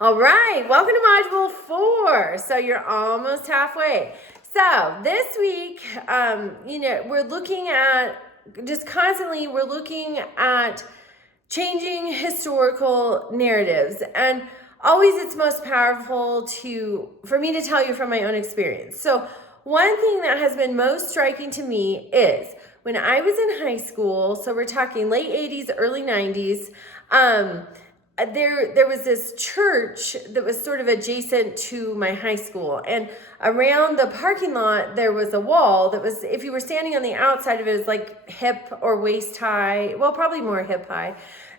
All right, welcome to Module 4. So you're almost halfway. So this week, we're looking at, we're looking at changing historical narratives. And always it's most powerful for me to tell you from my own experience. So one thing that has been most striking to me is when I was in high school, so we're talking late 80s, early 90s, there was this church that was sort of adjacent to my high school, and around the parking lot there was a wall that was, if you were standing on the outside of it, is like hip or waist high, well, probably more hip high,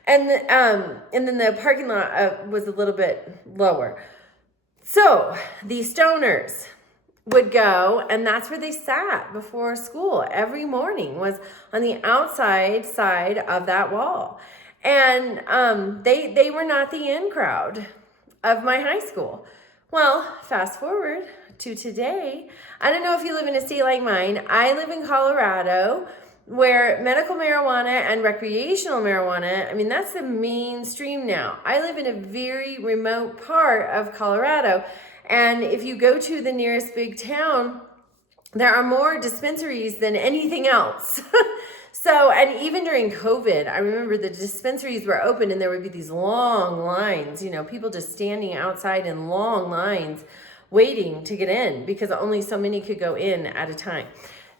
and then the parking lot was a little bit lower. So these stoners would go, and that's where they sat before school every morning, was on the outside side of that wall. And they were not the in crowd of my high school. Well, fast forward to today. I don't know if you live in a state like mine. I live in Colorado, where medical marijuana and recreational marijuana, that's the mainstream now. I live in a very remote part of Colorado. And if you go to the nearest big town, there are more dispensaries than anything else. So, and even during COVID, I remember the dispensaries were open and there would be these long lines, people just standing outside in long lines waiting to get in because only so many could go in at a time.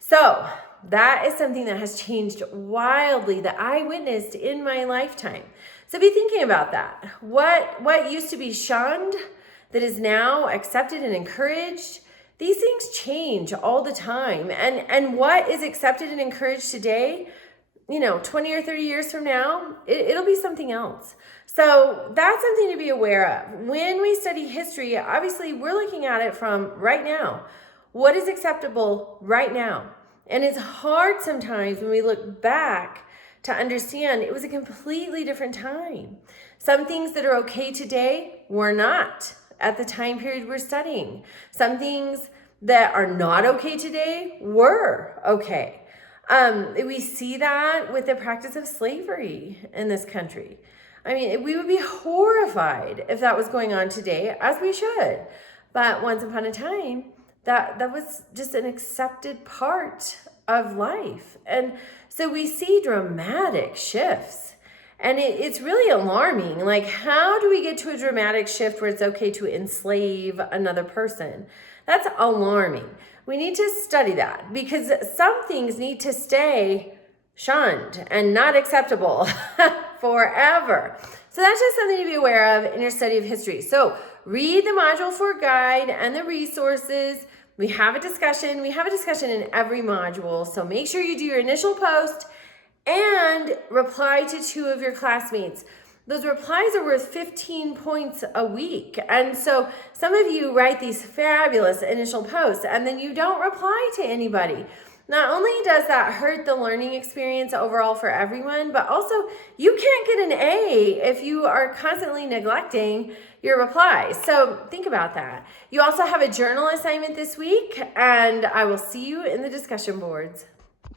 So that is something that has changed wildly that I witnessed in my lifetime. So be thinking about that. What used to be shunned that is now accepted and encouraged? These things change all the time. And what is accepted and encouraged today, 20 or 30 years from now, it'll be something else. So that's something to be aware of. When we study history, obviously we're looking at it from right now. What is acceptable right now? And it's hard sometimes when we look back to understand it was a completely different time. Some things that are okay today were not at the time period we're studying. Some things that are not okay today were okay. We see that with the practice of slavery in this country. We would be horrified if that was going on today, as we should. But once upon a time, that was just an accepted part of life. And so we see dramatic shifts. And it's really alarming. Like, how do we get to a dramatic shift where it's okay to enslave another person? That's alarming. We need to study that because some things need to stay shunned and not acceptable forever. So that's just something to be aware of in your study of history. So read the Module 4 guide and the resources. We have a discussion. We have a discussion in every module. So make sure you do your initial post and reply to 2 of your classmates. Those replies are worth 15 points a week. And so some of you write these fabulous initial posts and then you don't reply to anybody. Not only does that hurt the learning experience overall for everyone, but also you can't get an A if you are constantly neglecting your replies. So think about that. You also have a journal assignment this week, and I will see you in the discussion boards.